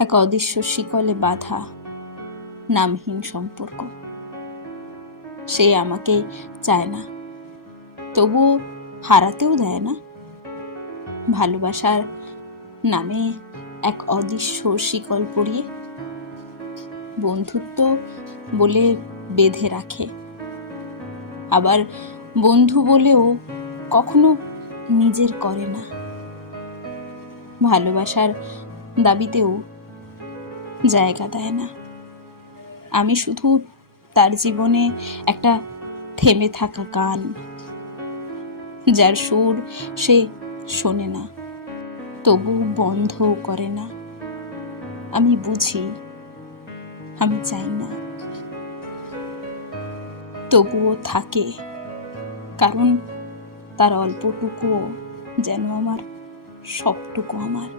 এক অদৃশ্য শিকলে বাঁধা নামহীন সম্পর্ক। সে আমাকে চায় না, তবুও হারাতেও দেয় না। ভালোবাসার নামে এক অদৃশ্য শিকল পরিয়ে বন্ধুত্ব বলে বেঁধে রাখে, আবার বন্ধু বলেও কখনো নিজের করে না। ভালোবাসার দাবিতেও জায়গা দেয় না। আমি শুধু তার জীবনে একটা থেমে থাকা গান, যার সুর সে শোনে না, তবু বন্ধও করে না। আমি বুঝি, আমি চাই না, তবুও থাকে, কারণ তার অল্পটুকুও যেন আমার সবটুকু আমার।